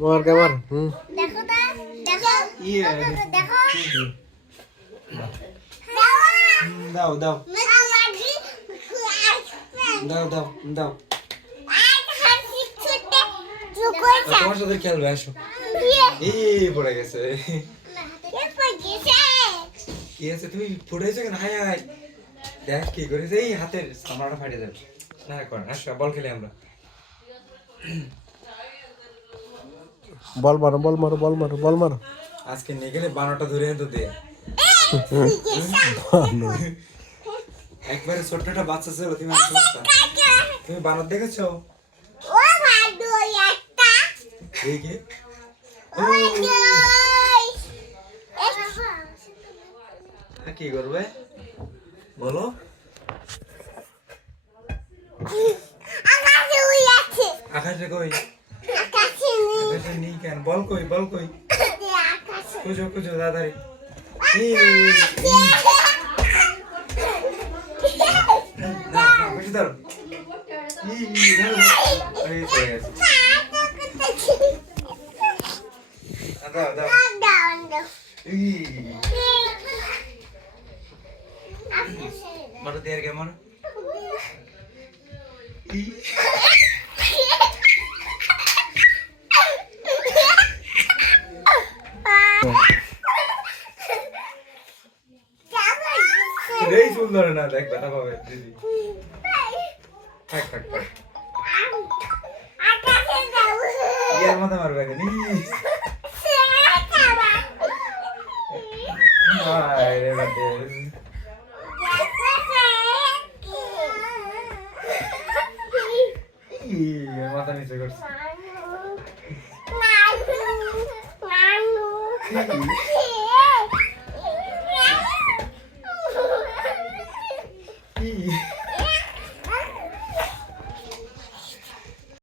মার কেমন দেখো তা দেখো ইয়ে দেখো দাও দাও মামাজি দাও দাও দাও আজ হাসি ছুটে চুকোছা তোমার সাথে খেলবে আসো এই পড়ে গেছে কে পড়েছে কি আছে তুমি ফুটাইছো কেন হাই হাই দেখ কি করেছে এই হাতের সামরাটা ফাটিয়ে যাবে না করেন আসো বল খেলি আমরা বল মারো বল মারো বল মারো বল মারো আজকে নিয়ে গেলে বানোটা ধরে তো দে একবারে ছোট্ট একটা বাচ্চা ছিল তুমি তুমি বানর দেখেছো ও ভাদু একটা এই কি ওই কি করবে বলো আকাশে উই আছে আকাশে কই আকাশে নেই আকাশে নেই কেন বল কই বল কই আকাশে খুঁজো খুঁজো দাদারি না না বেশি ধরো এই চলে গেছে দাও দাও এই মারো দেয়ার কেমন এই সুন্দর না দেখ ব্যথা পাবে দিদি থাক থাক থাক ইয়ার মাথা মারবে কেন আরে বাদে মাথা নিচে করছে